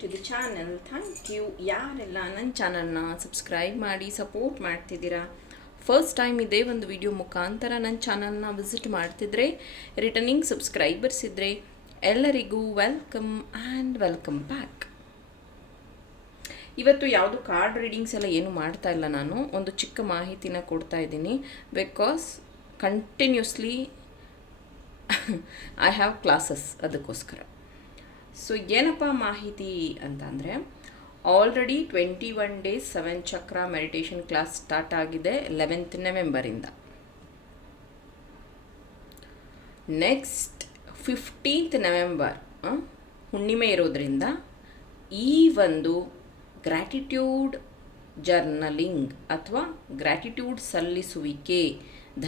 To the channel thank you ಯಾರೆಲ್ಲ ನನ್ನ ಚಾನಲ್ನ ಸಬ್ಸ್ಕ್ರೈಬ್ ಮಾಡಿ ಸಪೋರ್ಟ್ ಮಾಡ್ತಿದ್ದೀರಾ? ಫಸ್ಟ್ ಟೈಮ್ ಇದೇ ಒಂದು ವಿಡಿಯೋ ಮುಖಾಂತರ ನನ್ನ ಚಾನಲ್ನ ವಿಸಿಟ್ ಮಾಡ್ತಿದ್ರೆ ರಿಟರ್ನಿಂಗ್ ಸಬ್ಸ್ಕ್ರೈಬರ್ಸ್ ಇದ್ದರೆ ಎಲ್ಲರಿಗೂ ವೆಲ್ಕಮ್ ಆ್ಯಂಡ್ ವೆಲ್ಕಮ್ ಬ್ಯಾಕ್ ಇವತ್ತು ಯಾವುದು ಕಾರ್ಡ್ ರೀಡಿಂಗ್ಸ್ ಎಲ್ಲ ಏನು ಮಾಡ್ತಾ ಇಲ್ಲ ನಾನು, ಒಂದು ಚಿಕ್ಕ ಮಾಹಿತಿನ ಕೊಡ್ತಾ ಇದ್ದೀನಿ. Because continuously I have classes ಅದಕ್ಕೋಸ್ಕರ. ಸೊ ಏನಪ್ಪ ಮಾಹಿತಿ ಅಂತಂದರೆ already twenty one days seven chakra meditation class start ಆಗಿದೆ ಲೆವೆಂತ್ ನವೆಂಬರಿಂದ ನೆಕ್ಸ್ಟ್ ಫಿಫ್ಟೀನ್ತ್ ನವೆಂಬರ್ ಹುಣ್ಣಿಮೆ ಇರೋದ್ರಿಂದ ಈ ಒಂದು ಗ್ರ್ಯಾಟಿಟ್ಯೂಡ್ ಜರ್ನಲಿಂಗ್ ಅಥವಾ ಗ್ರ್ಯಾಟಿಟ್ಯೂಡ್ ಸಲ್ಲಿಸುವಿಕೆ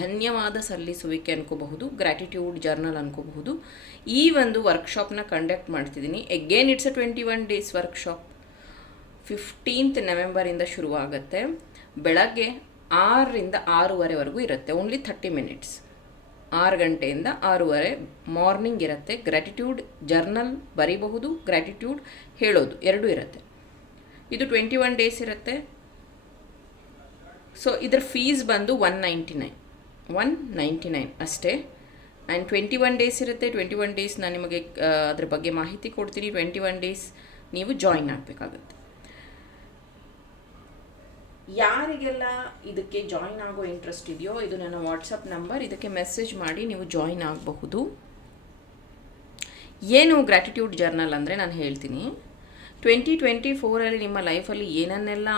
ಧನ್ಯವಾದ ಸಲ್ಲಿಸುವಿಕೆ ಅನ್ಕೋಬಹುದು ಗ್ರ್ಯಾಟಿಟ್ಯೂಡ್ ಜರ್ನಲ್ ಅನ್ಕೋಬಹುದು. ಈ ಒಂದು ವರ್ಕ್ಶಾಪ್ನ ಕಂಡಕ್ಟ್ ಮಾಡ್ತಿದ್ದೀನಿ again it's a twenty one days workshop fifteenth ನವೆಂಬರಿಂದ ಶುರುವಾಗುತ್ತೆ. ಬೆಳಗ್ಗೆ ಆರರಿಂದ ಆರೂವರೆವರೆಗೂ ಇರುತ್ತೆ. ಓನ್ಲಿ ಥರ್ಟಿ ಮಿನಿಟ್ಸ್ ಆರು ಗಂಟೆಯಿಂದ ಆರೂವರೆ ಮಾರ್ನಿಂಗ್ ಇರುತ್ತೆ. ಗ್ರ್ಯಾಟಿಟ್ಯೂಡ್ ಜರ್ನಲ್ ಬರೀಬಹುದು ಗ್ರ್ಯಾಟಿಟ್ಯೂಡ್ ಹೇಳೋದು ಎರಡೂ ಇರುತ್ತೆ. ಇದು ಟ್ವೆಂಟಿ ಒನ್ ಡೇಸ್ ಇರುತ್ತೆ. ಸೊ ಇದರ ಫೀಸ್ ಬಂದು one ninety nine one ninety nine ಅಷ್ಟೇ. ಆ್ಯಂಡ್ ಟ್ವೆಂಟಿ ಒನ್ ಡೇಸ್ ಇರುತ್ತೆ. ಟ್ವೆಂಟಿ ಒನ್ ಡೇಸ್ ನಾನು ನಿಮಗೆ ಅದ್ರ ಬಗ್ಗೆ ಮಾಹಿತಿ ಕೊಡ್ತೀನಿ. ಟ್ವೆಂಟಿ ಒನ್ ಡೇಸ್ ನೀವು ಜಾಯಿನ್ ಆಗಬೇಕಾಗುತ್ತೆ. ಯಾರಿಗೆಲ್ಲ ಇದಕ್ಕೆ ಜಾಯಿನ್ ಆಗೋ ಇಂಟ್ರೆಸ್ಟ್ ಇದೆಯೋ, ಇದು ನನ್ನ ವಾಟ್ಸಪ್ ನಂಬರ್ ಇದಕ್ಕೆ ಮೆಸೇಜ್ ಮಾಡಿ ನೀವು ಜಾಯಿನ್ ಆಗಬಹುದು. ಏನು ಗ್ರ್ಯಾಟಿಟ್ಯೂಡ್ ಜರ್ನಲ್ ಅಂದರೆ ನಾನು ಹೇಳ್ತೀನಿ. ಟ್ವೆಂಟಿ ಟ್ವೆಂಟಿ ಫೋರಲ್ಲಿ ನಿಮ್ಮ ಲೈಫಲ್ಲಿ ಏನನ್ನೆಲ್ಲ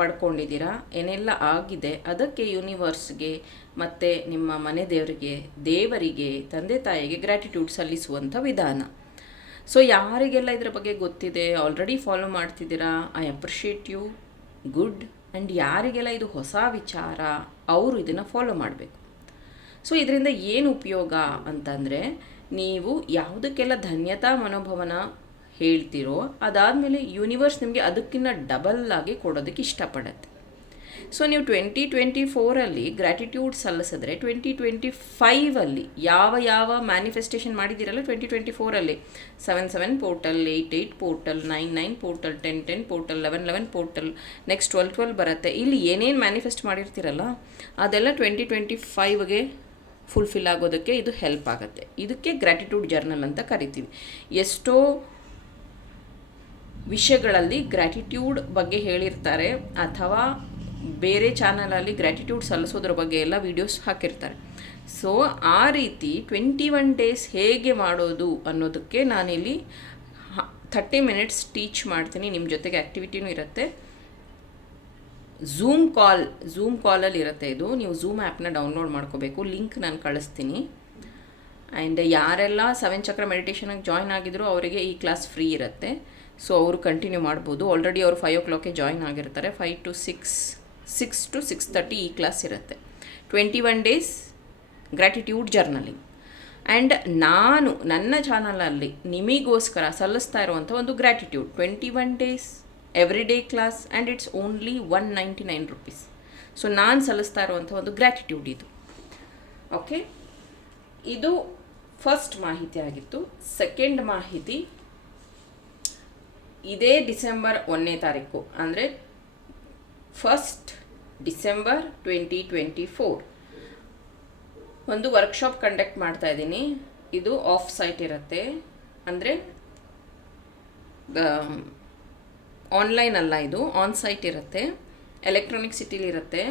ಪಡ್ಕೊಂಡಿದ್ದೀರಾ? ಏನೆಲ್ಲ ಆಗಿದೆ? ಅದಕ್ಕೆ ಯೂನಿವರ್ಸ್ಗೆ ಮತ್ತು ನಿಮ್ಮ ಮನೆ ದೇವರಿಗೆ ದೇವರಿಗೆ, ತಂದೆ ತಾಯಿಗೆ ಗ್ರ್ಯಾಟಿಟ್ಯೂಡ್ ಸಲ್ಲಿಸುವಂಥ ವಿಧಾನ. ಸೊ ಯಾರಿಗೆಲ್ಲ ಇದರ ಬಗ್ಗೆ ಗೊತ್ತಿದೆ? ಆಲ್ರೆಡಿ ಫಾಲೋ ಮಾಡ್ತಿದ್ದೀರಾ? I appreciate you good and ಯಾರಿಗೆಲ್ಲ ಇದು ಹೊಸ ವಿಚಾರ? ಅವರು ಇದನ್ನು ಫಾಲೋ ಮಾಡಬೇಕು. ಸೊ ಇದರಿಂದ ಏನು ಉಪಯೋಗ ಅಂತಂದರೆ, ನೀವು ಯಾವುದಕ್ಕೆಲ್ಲ ಧನ್ಯತಾ ಮನೋಭವನ ಹೇಳ್ತೀರೋ, ಅದಾದಮೇಲೆ ಯೂನಿವರ್ಸ್ ನಿಮಗೆ ಅದಕ್ಕಿಂತ ಡಬಲ್ ಆಗಿ ಕೊಡೋದಕ್ಕೆ ಇಷ್ಟಪಡುತ್ತೆ. ಸೊ ನೀವು ಟ್ವೆಂಟಿ ಟ್ವೆಂಟಿ ಫೋರಲ್ಲಿ ಗ್ರ್ಯಾಟಿಟ್ಯೂಡ್ ಸಲ್ಲಿಸಿದ್ರೆ ಟ್ವೆಂಟಿ ಟ್ವೆಂಟಿ ಫೈವಲ್ಲಿ ಯಾವ ಯಾವ ಮ್ಯಾನಿಫೆಸ್ಟೇಷನ್ ಮಾಡಿದ್ದೀರಲ್ಲ twenty twenty ಫೋರಲ್ಲಿ seven seven portal eight eight portal nine nine portal ten ten portal eleven eleven portal next twelve twelve ಬರುತ್ತೆ. ಇಲ್ಲಿ ಏನೇನು ಮ್ಯಾನಿಫೆಸ್ಟ್ ಮಾಡಿರ್ತೀರಲ್ಲ, ಅದೆಲ್ಲ ಟ್ವೆಂಟಿ ಟ್ವೆಂಟಿ ಫೈವ್ಗೆ ಫುಲ್ಫಿಲ್ ಆಗೋದಕ್ಕೆ ಇದು ಹೆಲ್ಪ್ ಆಗುತ್ತೆ. ಇದಕ್ಕೆ ಗ್ರ್ಯಾಟಿಟ್ಯೂಡ್ ಜರ್ನಲ್ ಅಂತ ಕರಿತೀವಿ. ಎಷ್ಟೋ ವಿಷಯಗಳಲ್ಲಿ ಗ್ರ್ಯಾಟಿಟ್ಯೂಡ್ ಬಗ್ಗೆ ಹೇಳಿರ್ತಾರೆ ಅಥವಾ ಬೇರೆ ಚಾನಲಲ್ಲಿ ಗ್ರ್ಯಾಟಿಟ್ಯೂಡ್ ಸಲ್ಲಿಸೋದ್ರ ಬಗ್ಗೆ ಎಲ್ಲ ವೀಡಿಯೋಸ್ ಹಾಕಿರ್ತಾರೆ. ಸೊ ಆ ರೀತಿ ಟ್ವೆಂಟಿ ಒನ್ ಡೇಸ್ ಹೇಗೆ ಮಾಡೋದು ಅನ್ನೋದಕ್ಕೆ ನಾನಿಲ್ಲಿ ಥರ್ಟಿ ಮಿನಿಟ್ಸ್ ಟೀಚ್ ಮಾಡ್ತೀನಿ. ನಿಮ್ಮ ಜೊತೆಗೆ ಆ್ಯಕ್ಟಿವಿಟಿನೂ ಇರುತ್ತೆ. ಝೂಮ್ ಕಾಲ್ ಝೂಮ್ ಕಾಲಲ್ಲಿ ಇರುತ್ತೆ ಇದು. ನೀವು ಝೂಮ್ ಆ್ಯಪ್ನ ಡೌನ್ಲೋಡ್ ಮಾಡ್ಕೋಬೇಕು. ಲಿಂಕ್ ನಾನು ಕಳಿಸ್ತೀನಿ. ಆ್ಯಂಡ್ ಯಾರೆಲ್ಲ ಸೆವೆನ್ ಚಕ್ರ ಮೆಡಿಟೇಷನಾಗಿ ಜಾಯ್ನ್ ಆಗಿದ್ರು ಅವರಿಗೆ ಈ ಕ್ಲಾಸ್ ಫ್ರೀ ಇರುತ್ತೆ. ಸೊ ಅವರು ಕಂಟಿನ್ಯೂ ಮಾಡ್ಬೋದು. ಆಲ್ರೆಡಿ ಅವರು ಫೈವ್ ಓ ಕ್ಲಾಕ್ಗೆ ಜಾಯ್ನ್ ಆಗಿರ್ತಾರೆ. Five to six six to six thirty ಈ ಕ್ಲಾಸ್ ಇರುತ್ತೆ. Twenty one days gratitude journaling and ನಾನು, ನನ್ನ ಚಾನಲಲ್ಲಿ ನಿಮಗೋಸ್ಕರ ಸಲ್ಲಿಸ್ತಾ ಇರುವಂಥ ಒಂದು gratitude twenty one days every day class and it's only one ninety nine rupees so ನಾನು ಸಲ್ಲಿಸ್ತಾ ಇರುವಂಥ ಒಂದು ಗ್ರ್ಯಾಟಿಟ್ಯೂಡ್ ಇದು. ಓಕೆ ಇದು ಫಸ್ಟ್ ಮಾಹಿತಿ ಆಗಿತ್ತು. ಸೆಕೆಂಡ್ ಮಾಹಿತಿ ಇದೇ ಡಿಸೆಂಬರ್ ಒಂದನೇ ತಾರೀಕು, ಅಂದರೆ first December twenty twenty four ಒಂದು ವರ್ಕ್ಶಾಪ್ ಕಂಡಕ್ಟ್ ಮಾಡ್ತಾ ಇದ್ದೀನಿ. ಇದು ಆಫ್ ಸೈಟ್ ಇರುತ್ತೆ. ಅಂದರೆ ಆನ್ಲೈನ್ ಅಲ್ಲ ಇದು ಆನ್ ಸೈಟ್ ಇರುತ್ತೆ ಎಲೆಕ್ಟ್ರಾನಿಕ್ ಸಿಟಿಲಿರುತ್ತೆ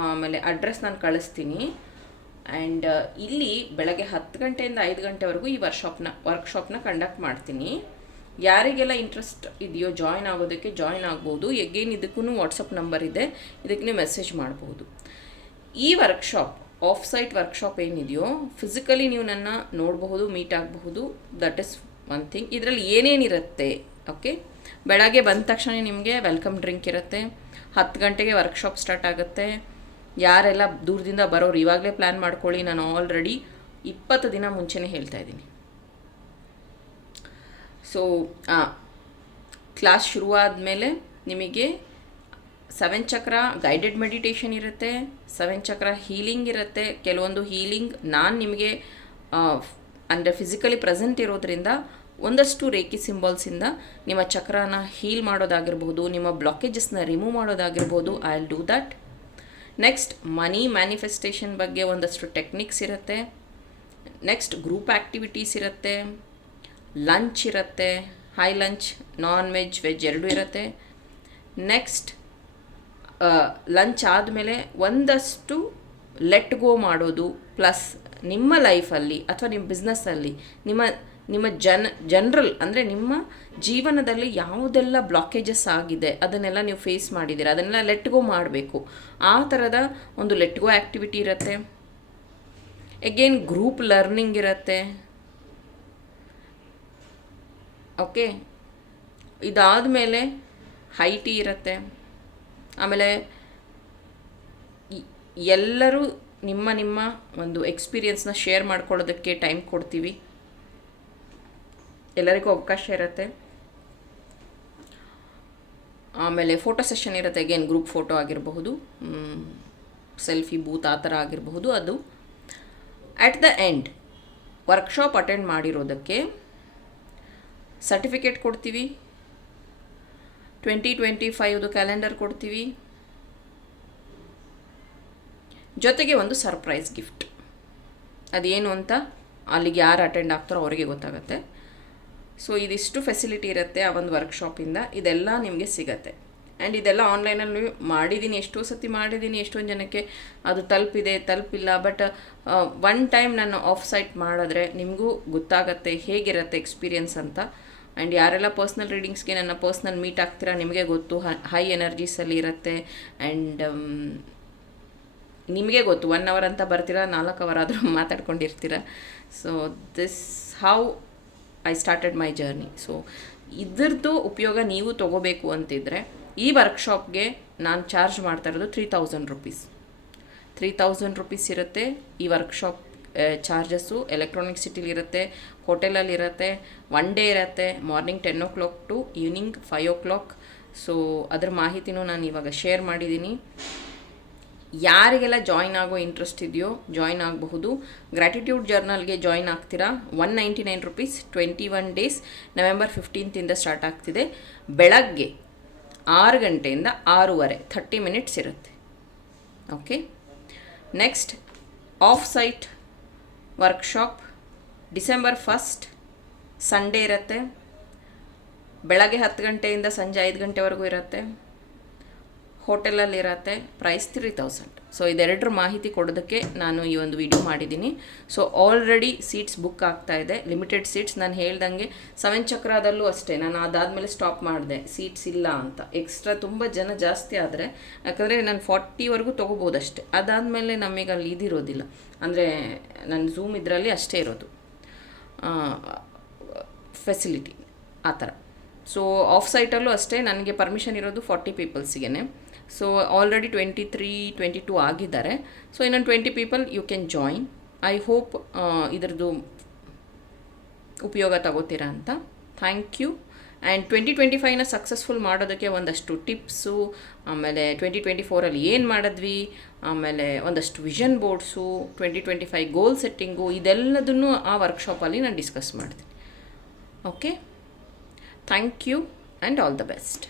ಆಮೇಲೆ ಅಡ್ರೆಸ್ ನಾನು ಕಳಿಸ್ತೀನಿ. ಆ್ಯಂಡ್ ಇಲ್ಲಿ ಬೆಳಗ್ಗೆ ಹತ್ತು ಗಂಟೆಯಿಂದ ಐದು ಗಂಟೆವರೆಗೂ ಈ ವರ್ಕ್ಶಾಪ್ನ ವರ್ಕ್ಶಾಪ್ನ ಕಂಡಕ್ಟ್ ಮಾಡ್ತೀನಿ. ಯಾರಿಗೆಲ್ಲ ಇಂಟ್ರೆಸ್ಟ್ ಇದೆಯೋ ಜಾಯ್ನ್ ಆಗೋದಕ್ಕೆ ಜಾಯ್ನ್ ಆಗ್ಬೋದು. ಎಗೇನ್ ಇದಕ್ಕೂ ವಾಟ್ಸಪ್ ನಂಬರ್ ಇದೆ. ಇದಕ್ಕೆ ಮೆಸೇಜ್ ಮಾಡ್ಬೋದು. ಈ ವರ್ಕ್ಶಾಪ್ ಆಫ್ ಸೈಟ್ ವರ್ಕ್ಶಾಪ್ ಏನಿದೆಯೋ ಫಿಸಿಕಲಿ ನೀವು ನನ್ನ ನೋಡಬಹುದು ಮೀಟ್ ಆಗಬಹುದು. ದಟ್ ಇಸ್ ಒನ್ ಥಿಂಗ್ ಇದರಲ್ಲಿ ಏನೇನಿರುತ್ತೆ ಓಕೆ ಬೆಳಗ್ಗೆ ಬಂದ ತಕ್ಷಣ ನಿಮಗೆ ವೆಲ್ಕಮ್ ಡ್ರಿಂಕ್ ಇರುತ್ತೆ. ಹತ್ತು ಗಂಟೆಗೆ ವರ್ಕ್ಶಾಪ್ ಸ್ಟಾರ್ಟ್ ಆಗುತ್ತೆ. ಯಾರೆಲ್ಲ ದೂರದಿಂದ ಬರೋರು, ಇವಾಗಲೇ ಪ್ಲ್ಯಾನ್ ಮಾಡ್ಕೊಳ್ಳಿ, ನಾನು ಆಲ್ರೆಡಿ ಇಪ್ಪತ್ತು ದಿನ ಮುಂಚೆನೇ ಹೇಳ್ತಾ ಇದ್ದೀನಿ. ಸೊ ಕ್ಲಾಸ್ ಶುರುವಾದ ಮೇಲೆ ನಿಮಗೆ ಸೆವೆನ್ ಚಕ್ರ ಗೈಡೆಡ್ ಮೆಡಿಟೇಷನ್ ಇರುತ್ತೆ ಸೆವೆನ್ ಚಕ್ರ ಹೀಲಿಂಗ್ ಇರುತ್ತೆ. ಕೆಲವೊಂದು ಹೀಲಿಂಗ್ ನಾನು ನಿಮಗೆ ಅಂದರೆ ಫಿಸಿಕಲಿ ಪ್ರೆಸೆಂಟ್ ಇರೋದ್ರಿಂದ ಒಂದಷ್ಟು ರೇಖಿ ಸಿಂಬಲ್ಸಿಂದ ನಿಮ್ಮ ಚಕ್ರನ ಹೀಲ್ ಮಾಡೋದಾಗಿರ್ಬೋದು, ನಿಮ್ಮ ಬ್ಲಾಕೇಜಸ್ನ ರಿಮೂವ್ ಮಾಡೋದಾಗಿರ್ಬೋದು I will do that next money manifestation ಬಗ್ಗೆ ಒಂದಷ್ಟು ಟೆಕ್ನಿಕ್ಸ್ ಇರುತ್ತೆ. ನೆಕ್ಸ್ಟ್ ಗ್ರೂಪ್ ಆ್ಯಕ್ಟಿವಿಟೀಸ್ ಇರುತ್ತೆ. ಲಂಚ್ ಇರುತ್ತೆ. High lunch non veg veg ಎರಡೂ ಇರುತ್ತೆ. ನೆಕ್ಸ್ಟ್ ಲಂಚ್ ಆದಮೇಲೆ ಒಂದಷ್ಟು ಲೆಟ್ ಗೋ ಮಾಡೋದು ಪ್ಲಸ್ ನಿಮ್ಮ ಲೈಫಲ್ಲಿ ಅಥವಾ ನಿಮ್ಮ ಬಿಸ್ನೆಸ್ಸಲ್ಲಿ ನಿಮ್ಮ ನಿಮ್ಮ ಜನ ಜನರಲ್ ಅಂದರೆ ನಿಮ್ಮ ಜೀವನದಲ್ಲಿ ಯಾವುದೆಲ್ಲ ಬ್ಲಾಕೇಜಸ್ ಆಗಿದೆ, ಅದನ್ನೆಲ್ಲ ನೀವು ಫೇಸ್ ಮಾಡಿದ್ದೀರ, ಅದನ್ನೆಲ್ಲ ಲೆಟ್ ಗೋ ಮಾಡಬೇಕು. ಆ ಥರದ ಒಂದು ಲೆಟ್ ಗೋ ಆ್ಯಕ್ಟಿವಿಟಿ ಇರುತ್ತೆ. ಎಗೇನ್ ಗ್ರೂಪ್ ಲರ್ನಿಂಗ್ ಇರುತ್ತೆ. ಓಕೆ ಇದಾದ ಮೇಲೆ ಹೈಟಿ ಇರುತ್ತೆ. ಆಮೇಲೆ ಎಲ್ಲರೂ ನಿಮ್ಮ ನಿಮ್ಮ ಒಂದು ಎಕ್ಸ್ಪೀರಿಯನ್ಸ್ನ ಶೇರ್ ಮಾಡ್ಕೊಳ್ಳೋದಕ್ಕೆ ಟೈಮ್ ಕೊಡ್ತೀವಿ. ಎಲ್ಲರಿಗೂ ಅವಕಾಶ ಇರುತ್ತೆ. ಆಮೇಲೆ ಫೋಟೋ ಸೆಷನ್ ಇರುತ್ತೆ ಅಗೇನ್ ಗ್ರೂಪ್ ಫೋಟೋ ಆಗಿರಬಹುದು ಸೆಲ್ಫಿ ಬೂತ್ ಆ ಥರ ಆಗಿರಬಹುದು ಅದು. At the end workshop attend ಮಾಡಿರೋದಕ್ಕೆ certificate ಕೊಡ್ತೀವಿ. ಟ್ವೆಂಟಿ ಟ್ವೆಂಟಿ ಫೈವ್ದು ಕ್ಯಾಲೆಂಡರ್ ಕೊಡ್ತೀವಿ. ಜೊತೆಗೆ ಒಂದು ಸರ್ಪ್ರೈಸ್ ಗಿಫ್ಟ್ ಅದೇನು ಅಂತ ಅಲ್ಲಿಗೆ ಯಾರು ಅಟೆಂಡ್ ಆಗ್ತಾರೋ ಅವರಿಗೆ ಗೊತ್ತಾಗುತ್ತೆ. ಸೊ ಇದಿಷ್ಟು ಫೆಸಿಲಿಟಿ ಇರುತ್ತೆ ಆ ಒಂದು ವರ್ಕ್ಶಾಪಿಂದ ಇದೆಲ್ಲ ನಿಮಗೆ ಸಿಗತ್ತೆ. ಆ್ಯಂಡ್ ಇದೆಲ್ಲ ಆನ್ಲೈನಲ್ಲಿ ಮಾಡಿದ್ದೀನಿ ಎಷ್ಟೋ ಸತಿ ಮಾಡಿದ್ದೀನಿ ಎಷ್ಟೊಂದು ಜನಕ್ಕೆ ಅದು ತಲುಪಿದೆ, ತಲುಪಿಲ್ಲ. ಬಟ್ ಒನ್ ಟೈಮ್ ನಾನು ಆಫ್ ಸೈಟ್ ಮಾಡಿದ್ರೆ ನಿಮಗೂ ಗೊತ್ತಾಗತ್ತೆ ಹೇಗಿರುತ್ತೆ ಎಕ್ಸ್ಪೀರಿಯೆನ್ಸ್ ಅಂತ. ಆ್ಯಂಡ್ ಯಾರೆಲ್ಲ ಪರ್ಸ್ನಲ್ ರೀಡಿಂಗ್ಸ್ಗೆ ನನ್ನ ಪರ್ಸ್ನಲ್ ಮೀಟ್ ಆಗ್ತೀರಾ ನಿಮಗೆ ಗೊತ್ತು. ಹೈ ಎನರ್ಜೀಸಲ್ಲಿ ಇರುತ್ತೆ. ಆ್ಯಂಡ್ ನಿಮಗೆ ಗೊತ್ತು. ಒನ್ ಅವರ್ ಅಂತ ಬರ್ತೀರಾ, ನಾಲ್ಕು ಅವರ್ ಆದರೂ ಮಾತಾಡ್ಕೊಂಡಿರ್ತೀರ. So this how I started my journey so ಇದ್ರದ್ದು ಉಪಯೋಗ ನೀವು ತೊಗೋಬೇಕು ಅಂತಿದ್ರೆ, ಈ ವರ್ಕ್ಶಾಪ್ಗೆ ನಾನು ಚಾರ್ಜ್ ಮಾಡ್ತಾ ಇರೋದು three thousand rupees three thousand rupees ಇರುತ್ತೆ ಈ ವರ್ಕ್ಶಾಪ್ ಚಾರ್ಜಸ್ಸು ಎಲೆಕ್ಟ್ರಾನಿಕ್ ಸಿಟಿಲಿ ಇರುತ್ತೆ ಹೋಟೆಲಲ್ಲಿ ಇರುತ್ತೆ ಒನ್ ಡೇ ಇರುತ್ತೆ morning ten o'clock to evening five o'clock so ಅದ್ರ ಮಾಹಿತಿನೂ ನಾನು ಇವಾಗ ಶೇರ್ ಮಾಡಿದ್ದೀನಿ ಯಾರಿಗೆಲ್ಲ ಜಾಯ್ನ್ ಆಗೋ ಇಂಟ್ರೆಸ್ಟ್ ಇದೆಯೋ ಜಾಯ್ನ್ ಆಗಬಹುದು. ಗ್ರ್ಯಾಟಿಟ್ಯೂಡ್ ಜರ್ನಲ್ಗೆ ಜಾಯ್ನ್ ಆಗ್ತೀರಾ? One ninety nine rupees twenty one days November ಫಿಫ್ಟೀನ್ತಿಂದ start ಆಗ್ತಿದೆ. ಬೆಳಗ್ಗೆ ಆರು ಗಂಟೆಯಿಂದ ಆರೂವರೆ ಥರ್ಟಿ ಮಿನಿಟ್ಸ್ ಇರುತ್ತೆ. Okay next off site workshop December first Sunday ಇರುತ್ತೆ. ಬೆಳಗ್ಗೆ ಹತ್ತು ಗಂಟೆಯಿಂದ ಸಂಜೆ ಐದು ಗಂಟೆವರೆಗೂ ಇರುತ್ತೆ. ಹೋಟೆಲಲ್ಲಿ ಇರತ್ತೆ ಪ್ರೈಸ್ ತ್ರೀ ತೌಸಂಡ್ ಸೊ ಇದೆರಡರ ಮಾಹಿತಿ ಕೊಡೋದಕ್ಕೆ ನಾನು ಈ ಒಂದು ವಿಡಿಯೋ ಮಾಡಿದ್ದೀನಿ. ಸೊ ಆಲ್ರೆಡಿ ಸೀಟ್ಸ್ ಬುಕ್ ಆಗ್ತಾ ಇದೆ. ಲಿಮಿಟೆಡ್ ಸೀಟ್ಸ್ ನಾನು ಹೇಳ್ದಂಗೆ ಸೆವೆನ್ ಚಕ್ರದಲ್ಲೂ ಅಷ್ಟೇ. ನಾನು ಅದಾದಮೇಲೆ ಸ್ಟಾಪ್ ಮಾಡಿದೆ. ಸೀಟ್ಸ್ ಇಲ್ಲ ಅಂತ. ಎಕ್ಸ್ಟ್ರಾ ತುಂಬ ಜನ ಜಾಸ್ತಿ ಆದರೆ, ಯಾಕಂದರೆ ನಾನು ಫಾರ್ಟಿವರೆಗೂ ತೊಗೋಬೋದು ಅಷ್ಟೇ. ಅದಾದಮೇಲೆ ನಮಗೆ ಅಲ್ಲಿ ಇದಿರೋದಿಲ್ಲ. ಅಂದರೆ ನನ್ನ ಝೂಮ್ ಇದರಲ್ಲಿ ಅಷ್ಟೇ ಇರೋದು. ಫೆಸಿಲಿಟಿ ಆ ಥರ. ಸೊ ಆಫ್ ಸೈಟಲ್ಲೂ ಅಷ್ಟೇ. ನನಗೆ ಪರ್ಮಿಷನ್ ಇರೋದು forty ಪೀಪಲ್ಸಿಗೆ so already twenty three twenty two ಆಗಿದ್ದಾರೆ. ಸೊ ಇನ್ನೊಂದು twenty people you can join I hope ಇದರದ್ದು ಉಪಯೋಗ ತಗೋತೀರಾ ಅಂತ. Thank you and twenty twenty ಫೈವ್ನ successful ಮಾಡೋದಕ್ಕೆ ಒಂದಷ್ಟು ಟಿಪ್ಸು ಆಮೇಲೆ ಟ್ವೆಂಟಿ ಟ್ವೆಂಟಿ ಫೋರಲ್ಲಿ ಏನು ಮಾಡಿದ್ವಿ, ಆಮೇಲೆ ಒಂದಷ್ಟು vision boards twenty twenty five goal setting ಇದೆಲ್ಲದನ್ನು ಆ ವರ್ಕ್ಶಾಪಲ್ಲಿ ನಾನು ಡಿಸ್ಕಸ್ ಮಾಡ್ತೀನಿ. Okay thank you and all the best